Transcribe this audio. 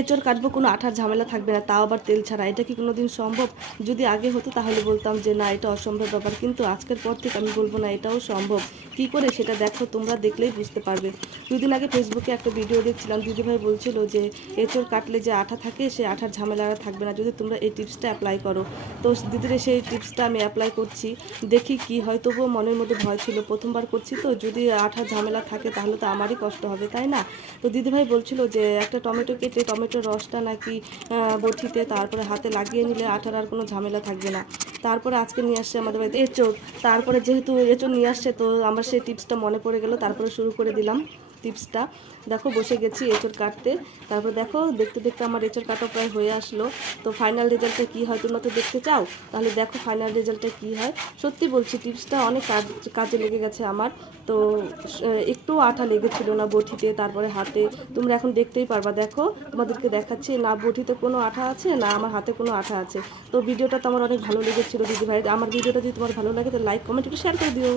এঁচড় কাটবো, কোনো আঠার ঝামেলা থাকবে না, তাও আবার তেল ছাড়া। এটা কি কোনোদিন সম্ভব? যদি আগে হতো তাহলে বলতাম যে না, এটা অসম্ভব ব্যাপার, কিন্তু আজকের পর থেকে আমি বলবো না এটাও সম্ভব। কি করে সেটা দেখো, তোমরা দেখলেই বুঝতে পারবে। দুদিন আগে ফেসবুকে একটা ভিডিও দেখছিলাম, দিদিভাই বলছিল যে এঁচড় কাটলে যে আঠা থাকে সে আঠার ঝামেলা আর থাকবে না যদি তোমরা এই টিপসটা অ্যাপ্লাই করো। তো দিদির সেই টিপসটা আমি অ্যাপ্লাই করছি, দেখি কি হয়। তবুও মনের মধ্যে ভয় ছিল, প্রথমবার করছি তো, যদি আঠার ঝামেলা থাকে তাহলে তো আমারই কষ্ট হবে, তাই না? তো দিদিভাই বলছিল যে একটা টমেটো কেটে টমেটোর রসটা নাকি বটিতে তারপরে হাতে লাগিয়ে নিলে আঠার আর কোনো ঝামেলা থাকবে না। তারপরে আজকে নিয়ে আসছে আমাদের বাড়িতে এঁচড়। তারপরে যেহেতু এঁচড় নিয়ে আসছে তো আমার সেই টিপসটা মনে পড়ে গেল, তারপরে শুরু করে দিলাম টিপসটা। দেখো বসে গেছি এঁচড় কাটতে। তারপর দেখো দেখতে দেখতে আমার এঁচড় কাটা প্রায় হয়ে আসলো। তো ফাইনাল রেজাল্টটা কী হয় তোমরা তো দেখতে চাও, তাহলে দেখো ফাইনাল রেজাল্টটা কী হয়। সত্যি বলছি টিপসটা অনেক কাজে লেগে গেছে আমার। তো একটু আঠা লেগেছিল না বটিতে তারপরে হাতে, তোমরা এখন দেখতেই পারবা। দেখো তোমাদেরকে দেখাচ্ছি, না বটিতে কোনো আঠা আছে না আমার হাতে কোনো আঠা আছে। তো ভিডিওটা তো আমার অনেক ভালো লেগেছিলো দিদিভাই। আমার ভিডিওটা যদি তোমার ভালো লাগে তো লাইক কমেন্ট একটু শেয়ার করে দিও।